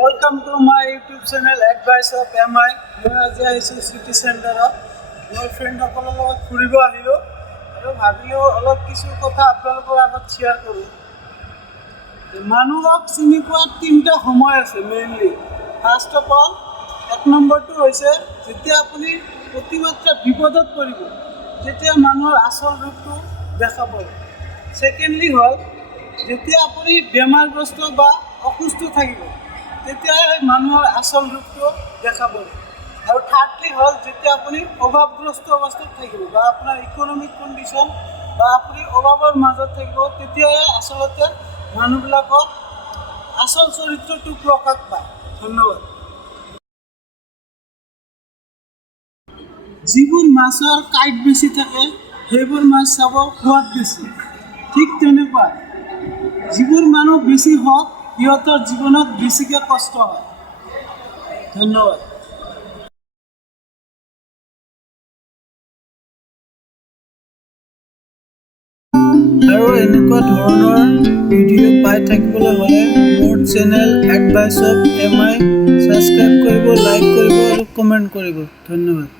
Welcome to my YouTube channel Advice of MI. মই আজি আহিছোঁ চিটি চেণ্টাৰত মোৰ ফ্ৰেণ্ডসকলৰ লগত ফুৰিব আহিলোঁ আৰু ভাবিলোঁ অলপ কিছু কথা আপোনালোকৰ আগত শ্বেয়াৰ কৰোঁ। মানুহক চিনি পোৱাৰ তিনিটা সময় আছে মেইনলি। ফাৰ্ষ্ট অফ অল এক নম্বৰটো হৈছে যেতিয়া আপুনি অতিমাত্ৰা বিপদত পৰিব, যেতিয়া মানুহৰ আচল ৰূপটো দেখা পাব। ছেকেণ্ডলি হ'ল যেতিয়া আপুনি বেমাৰগ্ৰস্ত বা অসুস্থ থাকিব, তেতিয়া মানুহৰ আচল ৰূপটো দেখা পাব। আৰু থাৰ্ডলি হ'ল যেতিয়া আপুনি অভাৱগ্ৰস্ত অৱস্থাত থাকিব বা আপোনাৰ ইকনমিক কণ্ডিশ্যন বা আপুনি অভাৱৰ মাজত থাকিব, তেতিয়াহে আচলতে মানুহবিলাকক আচল চৰিত্ৰটো প্ৰকাশ পায়। ধন্যবাদ। যিবোৰ মাছৰ কাঁইট বেছি থাকে সেইবোৰ মাছ চাব সোৱাদ বেছি। ঠিক তেনেকুৱা যিবোৰ মানুহ বেছি হওক সিহঁতৰ জীৱনত বেছিকৈ কষ্ট হয়। ধন্যবাদ। আৰু এনেকুৱা ধৰণৰ ভিডিঅ' পাই থাকিবলৈ হ'লে মোৰ channel advice of MI subscribe কৰিব, লাইক কৰিব আৰু কমেণ্ট কৰিব। ধন্যবাদ।